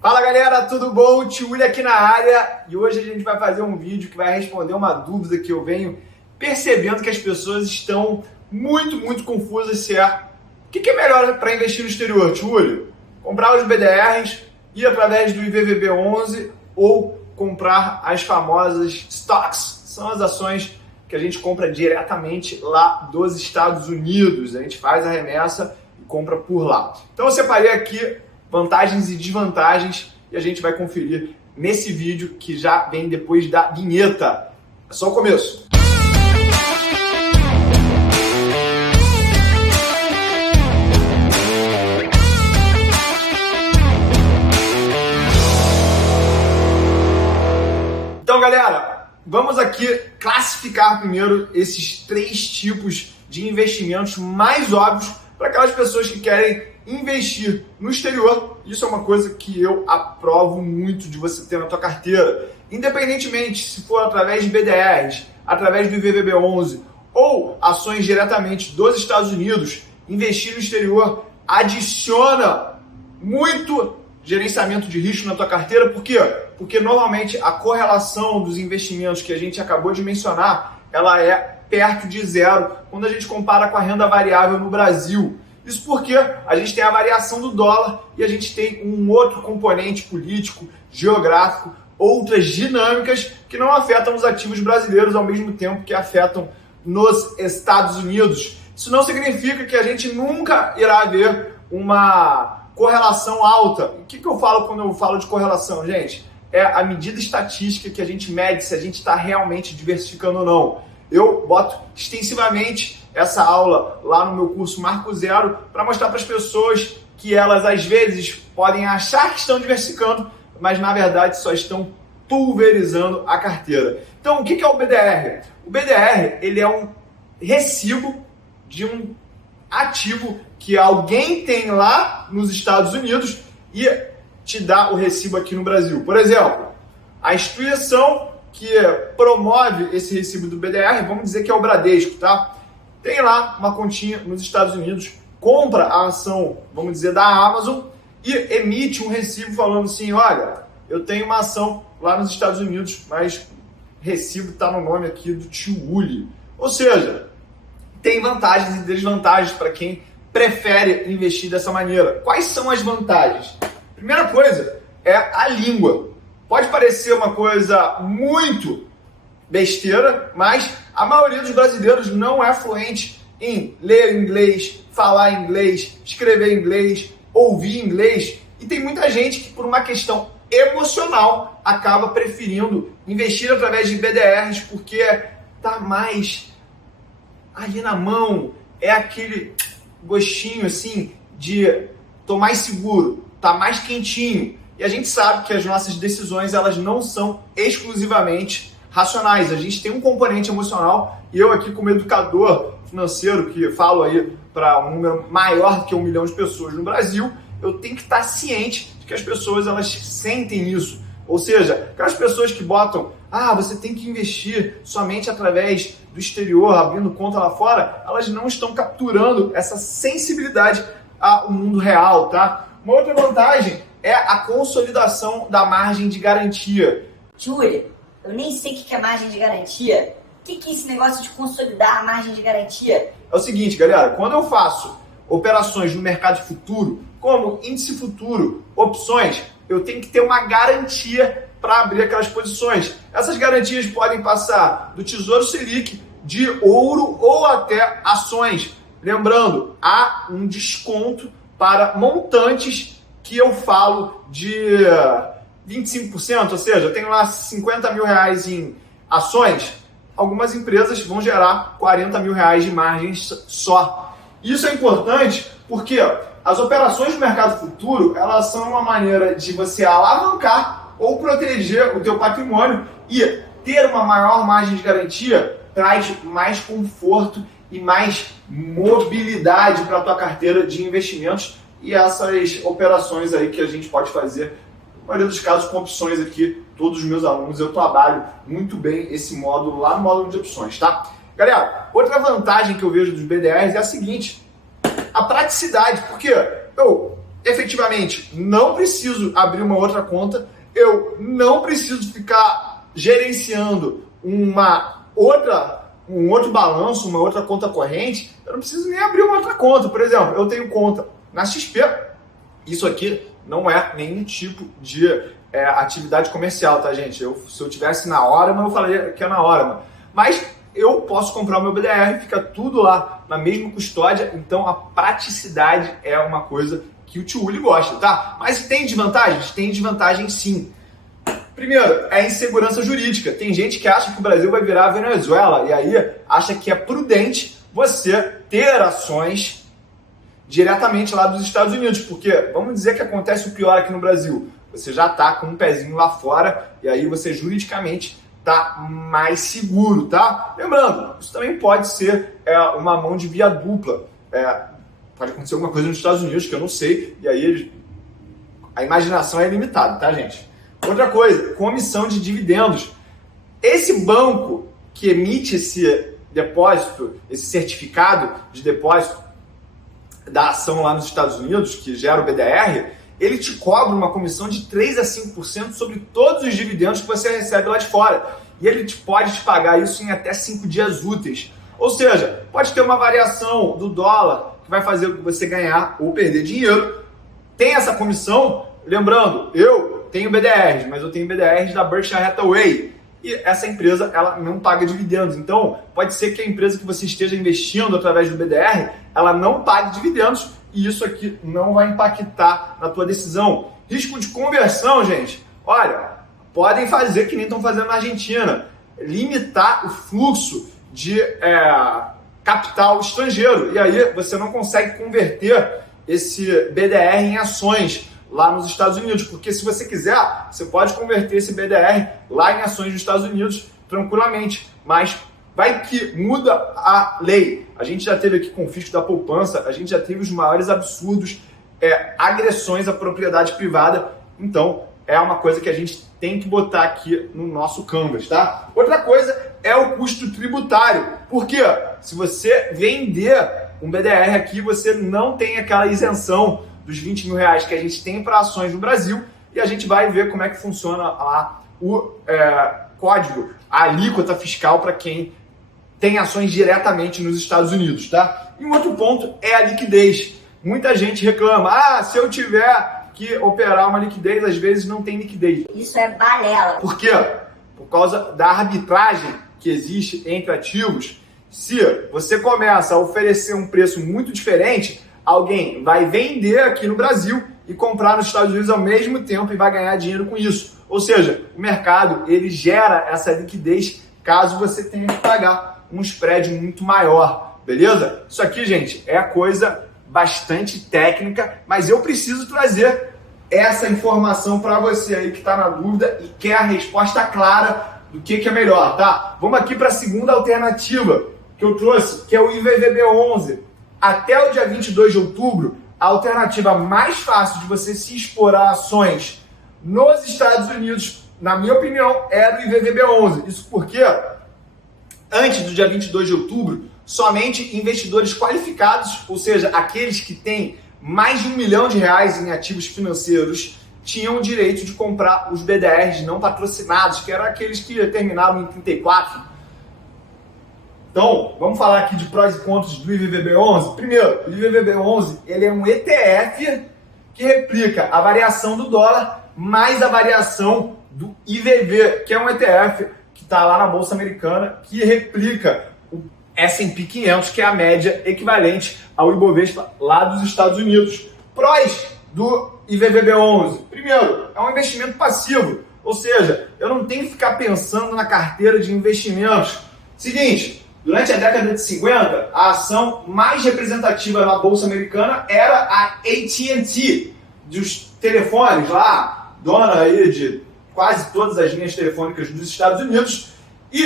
Fala galera, tudo bom? Tio William aqui na área e hoje a gente vai fazer um vídeo que vai responder uma dúvida que eu venho percebendo que as pessoas estão muito confusas se é o que é melhor para investir no exterior, Tio William? Comprar os BDRs, ir através do IVVB11 ou comprar as famosas stocks, são as ações que a gente compra diretamente lá dos Estados Unidos, a gente faz a remessa e compra por lá. Então eu separei aqui vantagens e desvantagens e a gente vai conferir nesse vídeo que já vem depois da vinheta. É só o começo. Então, galera, vamos aqui classificar primeiro esses três tipos de investimentos mais óbvios para aquelas pessoas que querem investir no exterior. Isso é uma coisa que eu aprovo muito de você ter na tua carteira. Independentemente se for através de BDRs, através do IVVB11 ou ações diretamente dos Estados Unidos, investir no exterior adiciona muito gerenciamento de risco na tua carteira. Por quê? Porque normalmente a correlação dos investimentos que a gente acabou de mencionar, ela é perto de zero quando a gente compara com a renda variável no Brasil. Isso porque a gente tem a variação do dólar e a gente tem um outro componente político, geográfico, outras dinâmicas que não afetam os ativos brasileiros ao mesmo tempo que afetam nos Estados Unidos. Isso não significa que a gente nunca irá ver uma correlação alta. O que eu falo quando eu falo de correlação, gente? É a medida estatística que a gente mede se a gente está realmente diversificando ou não. Eu boto extensivamente essa aula lá no meu curso Marco Zero para mostrar para as pessoas que elas às vezes podem achar que estão diversificando, mas na verdade só estão pulverizando a carteira. Então, o que é o BDR? O BDR ele é um recibo de um ativo que alguém tem lá nos Estados Unidos e te dá o recibo aqui no Brasil. Por exemplo, a instituição que promove esse recibo do BDR, vamos dizer que é o Bradesco, tá? Tem lá uma continha nos Estados Unidos, compra a ação, vamos dizer, da Amazon e emite um recibo falando assim, olha, eu tenho uma ação lá nos Estados Unidos, mas o recibo está no nome aqui do tio Uli. Ou seja, tem vantagens e desvantagens para quem prefere investir dessa maneira. Quais são as vantagens? Primeira coisa é a língua. Pode parecer uma coisa muito besteira, mas a maioria dos brasileiros não é fluente em ler inglês, falar inglês, escrever inglês, ouvir inglês. E tem muita gente que, por uma questão emocional, acaba preferindo investir através de BDRs porque tá mais ali na mão, é aquele gostinho assim de tô mais seguro, tá mais quentinho. E a gente sabe que as nossas decisões elas não são exclusivamente racionais. A gente tem um componente emocional e eu aqui como educador financeiro que falo aí para um número maior do que 1 milhão de pessoas no Brasil, eu tenho que estar ciente de que as pessoas elas sentem isso. Ou seja, aquelas pessoas que botam, você tem que investir somente através do exterior, abrindo conta lá fora, elas não estão capturando essa sensibilidade ao mundo real, tá? Uma outra vantagem é a consolidação da margem de garantia. Júlia, eu nem sei o que é margem de garantia. O que é esse negócio de consolidar a margem de garantia? É o seguinte, galera, quando eu faço operações no mercado futuro, como índice futuro, opções, eu tenho que ter uma garantia para abrir aquelas posições. Essas garantias podem passar do Tesouro Selic, de ouro ou até ações. Lembrando, há um desconto para montantes que eu falo de 25%, ou seja, eu tenho lá 50 mil reais em ações, algumas empresas vão gerar 40 mil reais de margens só. Isso é importante porque as operações do mercado futuro, elas são uma maneira de você alavancar ou proteger o teu patrimônio e ter uma maior margem de garantia traz mais conforto e mais mobilidade para a tua carteira de investimentos e essas operações aí que a gente pode fazer, na maioria dos casos, com opções aqui, todos os meus alunos, eu trabalho muito bem esse módulo lá no módulo de opções, tá? Galera, outra vantagem que eu vejo dos BDRs é a seguinte, a praticidade, porque eu efetivamente não preciso abrir uma outra conta, eu não preciso ficar gerenciando um outro balanço, uma outra conta corrente, eu não preciso nem abrir uma outra conta. Por exemplo, eu tenho conta na XP, isso aqui não é nenhum tipo de atividade comercial, tá, gente? Se eu tivesse na Orama, eu falaria que é na Orama. Mas eu posso comprar o meu BDR, fica tudo lá na mesma custódia, então a praticidade é uma coisa que o tio Uli gosta, tá? Mas tem desvantagens? Tem desvantagens sim. Primeiro, é a insegurança jurídica. Tem gente que acha que o Brasil vai virar a Venezuela e aí acha que é prudente você ter ações diretamente lá dos Estados Unidos, porque vamos dizer que acontece o pior aqui no Brasil. Você já está com um pezinho lá fora e aí você juridicamente está mais seguro, tá? Lembrando, isso também pode ser uma mão de via dupla. Pode acontecer alguma coisa nos Estados Unidos que eu não sei e aí a imaginação é ilimitada, tá, gente? Outra coisa, comissão de dividendos. Esse banco que emite esse depósito, esse certificado de depósito da ação lá nos Estados Unidos, que gera o BDR, ele te cobra uma comissão de 3 a 5% sobre todos os dividendos que você recebe lá de fora. E ele pode te pagar isso em até 5 dias úteis. Ou seja, pode ter uma variação do dólar que vai fazer você ganhar ou perder dinheiro. Tem essa comissão, lembrando, eu tenho BDRs, mas eu tenho BDRs da Berkshire Hathaway. E essa empresa, ela não paga dividendos. Então, pode ser que a empresa que você esteja investindo através do BDR, ela não pague dividendos e isso aqui não vai impactar na tua decisão. Risco de conversão, gente. Olha, podem fazer que nem estão fazendo na Argentina. Limitar o fluxo de capital estrangeiro. E aí você não consegue converter esse BDR em ações lá nos Estados Unidos, porque se você quiser, você pode converter esse BDR lá em ações dos Estados Unidos tranquilamente, mas vai que muda a lei. A gente já teve aqui confisco da poupança, a gente já teve os maiores absurdos, agressões à propriedade privada, então é uma coisa que a gente tem que botar aqui no nosso canvas, tá? Outra coisa é o custo tributário, porque se você vender um BDR aqui, você não tem aquela isenção dos 20 mil reais que a gente tem para ações no Brasil e a gente vai ver como é que funciona lá o código, a alíquota fiscal para quem tem ações diretamente nos Estados Unidos, tá? E um outro ponto é a liquidez. Muita gente reclama, se eu tiver que operar uma liquidez, às vezes não tem liquidez. Isso é balela. Por quê? Por causa da arbitragem que existe entre ativos. Se você começa a oferecer um preço muito diferente, alguém vai vender aqui no Brasil e comprar nos Estados Unidos ao mesmo tempo e vai ganhar dinheiro com isso. Ou seja, o mercado ele gera essa liquidez caso você tenha que pagar um spread muito maior, beleza? Isso aqui, gente, é coisa bastante técnica, mas eu preciso trazer essa informação para você aí que está na dúvida e quer a resposta clara do que é melhor, tá? Vamos aqui para a segunda alternativa que eu trouxe, que é o IVVB11. Até o dia 22 de outubro, a alternativa mais fácil de você se expor a ações nos Estados Unidos, na minha opinião, é do IVVB11. Isso porque, antes do dia 22 de outubro, somente investidores qualificados, ou seja, aqueles que têm mais de R$1 milhão em ativos financeiros, tinham o direito de comprar os BDRs não patrocinados, que eram aqueles que terminavam em 34. Então, vamos falar aqui de prós e contras do IVVB11. Primeiro, o IVVB11 ele é um ETF que replica a variação do dólar mais a variação do IVV, que é um ETF que está lá na Bolsa Americana, que replica o S&P 500, que é a média equivalente ao Ibovespa lá dos Estados Unidos. Prós do IVVB11. Primeiro, é um investimento passivo, ou seja, eu não tenho que ficar pensando na carteira de investimentos. Seguinte, durante a década de 50, a ação mais representativa na Bolsa Americana era a AT&T, dos telefones lá, dona aí de quase todas as linhas telefônicas dos Estados Unidos, e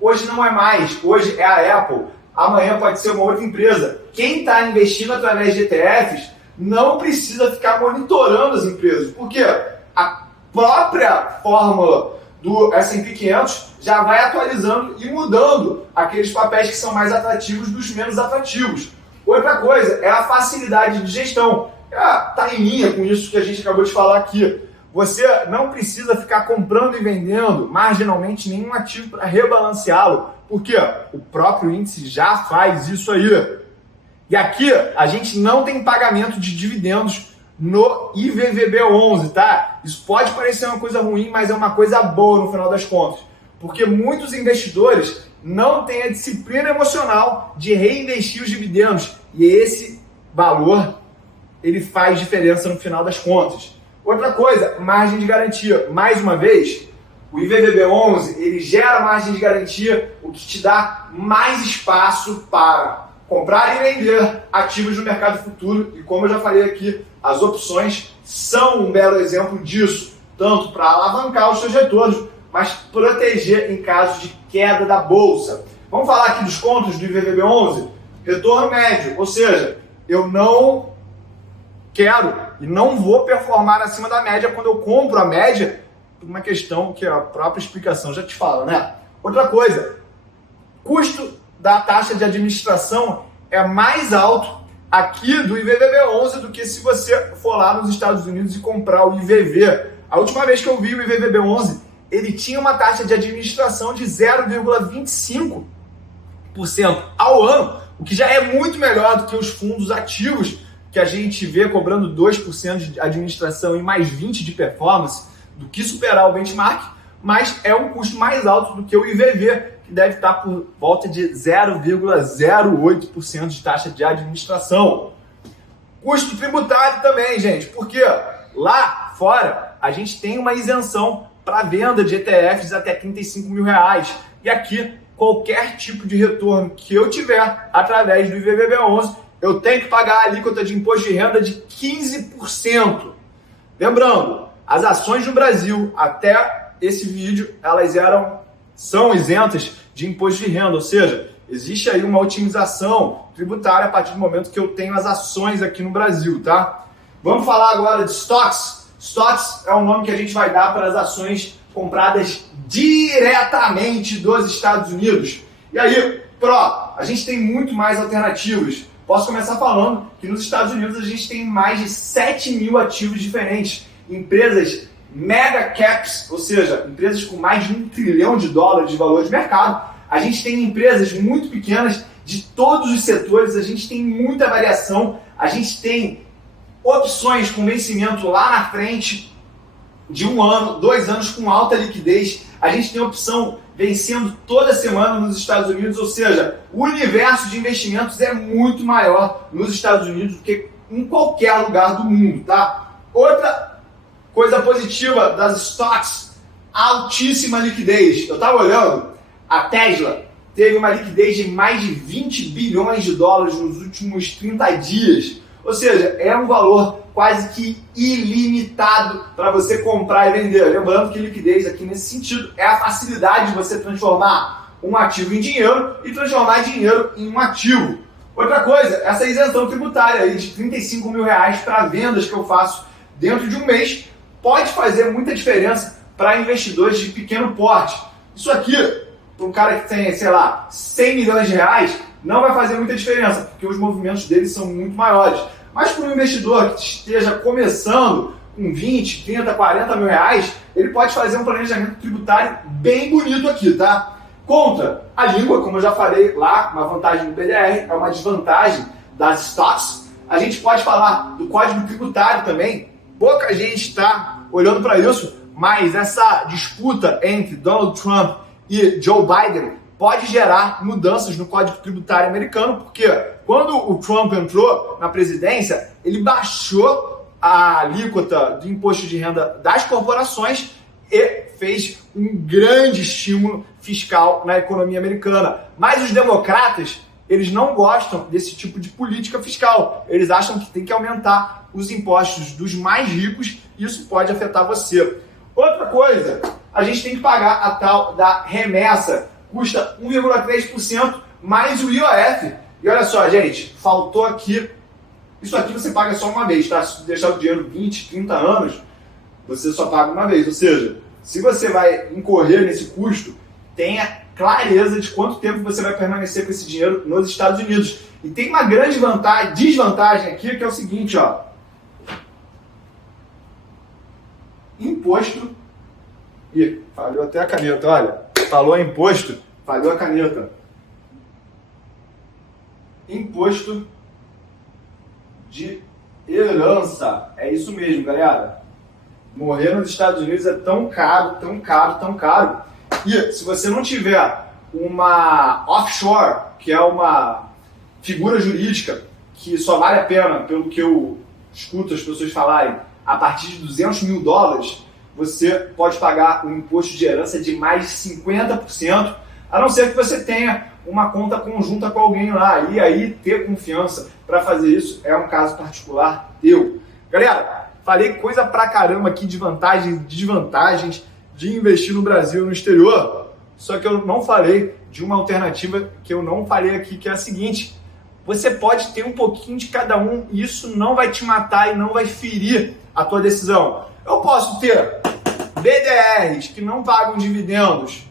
hoje não é mais, hoje é a Apple, amanhã pode ser uma outra empresa. Quem está investindo através de ETFs não precisa ficar monitorando as empresas, porque a própria fórmula do S&P 500 já vai atualizando e mudando aqueles papéis que são mais atrativos dos menos atrativos. Outra coisa é a facilidade de gestão. tá em linha com isso que a gente acabou de falar aqui. Você não precisa ficar comprando e vendendo marginalmente nenhum ativo para rebalanceá-lo, porque o próprio índice já faz isso aí. E aqui a gente não tem pagamento de dividendos no IVVB11, tá? Isso pode parecer uma coisa ruim, mas é uma coisa boa no final das contas, porque muitos investidores não têm a disciplina emocional de reinvestir os dividendos, e esse valor ele faz diferença no final das contas. Outra coisa, margem de garantia. Mais uma vez, o IVVB11 ele gera margem de garantia, o que te dá mais espaço para comprar e vender ativos no mercado futuro. E como eu já falei aqui, as opções são um belo exemplo disso, tanto para alavancar os seus retornos, mas proteger em caso de queda da bolsa. Vamos falar aqui dos contos do IVVB11? Retorno médio, ou seja, eu não quero e não vou performar acima da média quando eu compro a média, por uma questão que a própria explicação já te fala, né? Outra coisa, custo da taxa de administração é mais alto aqui do IVVB11 do que se você for lá nos Estados Unidos e comprar o IVV. A última vez que eu vi o IVVB11, ele tinha uma taxa de administração de 0,25% ao ano, o que já é muito melhor do que os fundos ativos que a gente vê cobrando 2% de administração e mais 20% de performance, do que superar o benchmark, mas é um custo mais alto do que o IVV, que deve estar por volta de 0,08% de taxa de administração. Custo tributário também, gente, porque lá fora a gente tem uma isenção para venda de ETFs até R$35 mil. E aqui, qualquer tipo de retorno que eu tiver através do IVVB11, eu tenho que pagar a alíquota de imposto de renda de 15%. Lembrando, as ações no Brasil, até esse vídeo, elas são isentas de imposto de renda, ou seja, existe aí uma otimização tributária a partir do momento que eu tenho as ações aqui no Brasil, tá? Vamos falar agora de stocks. Stocks é o nome que a gente vai dar para as ações compradas diretamente dos Estados Unidos. E aí, a gente tem muito mais alternativas. Posso começar falando que nos Estados Unidos a gente tem mais de 7 mil ativos diferentes. Empresas mega caps, ou seja, empresas com mais de $1 trilhão de valor de mercado. A gente tem empresas muito pequenas de todos os setores, a gente tem muita variação, a gente tem opções com vencimento lá na frente de 1 ano, 2 anos com alta liquidez. A gente tem opção vencendo toda semana nos Estados Unidos, ou seja, o universo de investimentos é muito maior nos Estados Unidos do que em qualquer lugar do mundo, tá? Outra coisa positiva das stocks, altíssima liquidez. Eu estava olhando, a Tesla teve uma liquidez de mais de $20 bilhões nos últimos 30 dias. Ou seja, é um valor quase que ilimitado para você comprar e vender. Lembrando que liquidez aqui nesse sentido é a facilidade de você transformar um ativo em dinheiro e transformar dinheiro em um ativo. Outra coisa, essa isenção tributária aí de R$35 mil para vendas que eu faço dentro de um mês pode fazer muita diferença para investidores de pequeno porte. Isso aqui, para um cara que tem, sei lá, R$100 milhões, não vai fazer muita diferença, porque os movimentos deles são muito maiores. Mas para um investidor que esteja começando com 20, 30, 40 mil reais, ele pode fazer um planejamento tributário bem bonito aqui, tá? Contra a língua, como eu já falei lá, uma vantagem do PDR, é uma desvantagem das stocks. A gente pode falar do código tributário também. Pouca gente está olhando para isso, mas essa disputa entre Donald Trump e Joe Biden pode gerar mudanças no Código Tributário americano, porque quando o Trump entrou na presidência, ele baixou a alíquota do imposto de renda das corporações e fez um grande estímulo fiscal na economia americana. Mas os democratas, eles não gostam desse tipo de política fiscal. Eles acham que tem que aumentar os impostos dos mais ricos e isso pode afetar você. Outra coisa, a gente tem que pagar a tal da remessa. Custa 1,3% mais o IOF. E olha só, gente, faltou aqui. Isso aqui você paga só uma vez, tá? Se deixar o dinheiro 20, 30 anos, você só paga uma vez. Ou seja, se você vai incorrer nesse custo, tenha clareza de quanto tempo você vai permanecer com esse dinheiro nos Estados Unidos. E tem uma grande desvantagem aqui, que é o seguinte, ó. imposto. Ih, falhou até a caneta, olha. Falou imposto, falhou a caneta. Imposto de herança. É isso mesmo, galera. Morrer nos Estados Unidos é tão caro, tão caro, tão caro. E se você não tiver uma offshore, que é uma figura jurídica que só vale a pena, pelo que eu escuto as pessoas falarem, a partir de $200 mil, você pode pagar um imposto de herança de mais de 50%, a não ser que você tenha uma conta conjunta com alguém lá. E aí, ter confiança para fazer isso é um caso particular teu. Galera, falei coisa pra caramba aqui de vantagens e desvantagens de investir no Brasil e no exterior, só que eu não falei de uma alternativa que eu não falei aqui, que é a seguinte: você pode ter um pouquinho de cada um e isso não vai te matar e não vai ferir a tua decisão. Eu posso ter BDRs que não pagam dividendos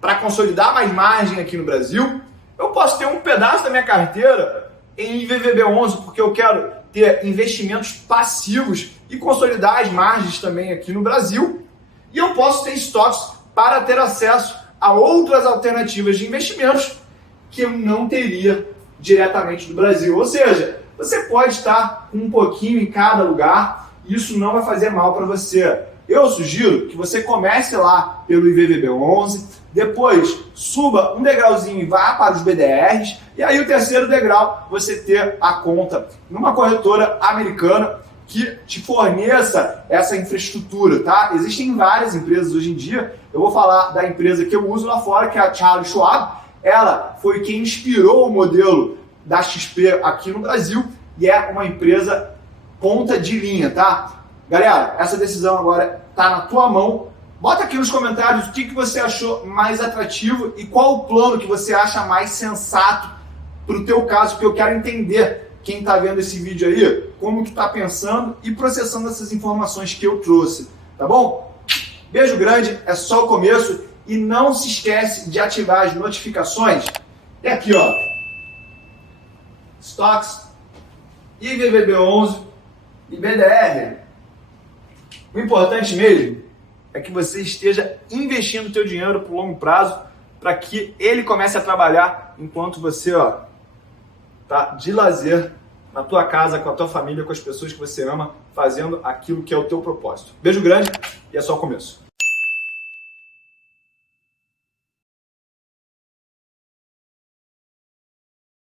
para consolidar mais margem aqui no Brasil. Eu posso ter um pedaço da minha carteira em IVVB11 porque eu quero ter investimentos passivos e consolidar as margens também aqui no Brasil. E eu posso ter estoques para ter acesso a outras alternativas de investimentos que eu não teria diretamente do Brasil. Ou seja, você pode estar com um pouquinho em cada lugar e isso não vai fazer mal para você. Eu sugiro que você comece lá pelo IVVB11, depois suba um degrauzinho e vá para os BDRs, e aí o terceiro degrau você ter a conta numa corretora americana que te forneça essa infraestrutura, tá? Existem várias empresas hoje em dia. Eu vou falar da empresa que eu uso lá fora, que é a Charles Schwab. Ela foi quem inspirou o modelo da XP aqui no Brasil e é uma empresa ponta de linha, tá? Galera, essa decisão agora tá na tua mão. Bota aqui nos comentários o que você achou mais atrativo e qual o plano que você acha mais sensato para o teu caso, porque eu quero entender quem está vendo esse vídeo aí, como que está pensando e processando essas informações que eu trouxe, tá bom? Beijo grande, é só o começo e não se esquece de ativar as notificações. E aqui, ó, Stocks, IVVB11 e BDR. O importante mesmo é que você esteja investindo o teu dinheiro por longo prazo para que ele comece a trabalhar enquanto você, ó, tá de lazer na tua casa, com a tua família, com as pessoas que você ama, fazendo aquilo que é o teu propósito. Beijo grande e é só o começo.